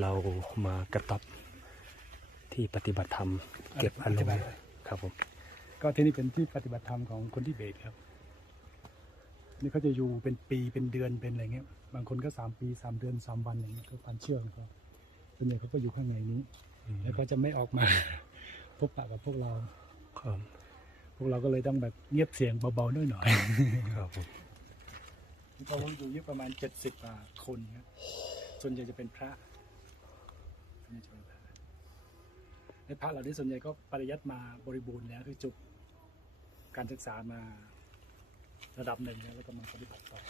เรามากระต๊อบที่ปฏิบัติธรรม เก็บอารมณ์ครับผมก็ที่นี่เป็นที่ปฏิบัติธรรมของคนที่เบตครับ นี่เขาจะอยู่เป็นปีเป็นเดือนเป็นอะไรเงี้ย บางคนก็สามปีสามเดือนสามวันอย่างเงี้ยก็ความเชื่อของเขาส่วนใหญ่เขาก็อยู่ข้างในนี้ แล้วก็จะไม่ออกมาพบปะกับพวกเราครับพวกเราก็เลยต้องแบบเงียบเสียงเบาๆหน่อยหน่อยครับผมๆเขาอยู่เยอะประมาณเจ็ดสิบคนครับส่วนใหญ่จะเป็นพระ ไม่จะเป็นพระในพระเหล่านี้ส่วนใหญ่ก็ปริยัติมาบริบูรณ์แล้วคือจบการศึกษามาระดับหนึ่งแล้วแล้วก็มาปฏิบัติต่อ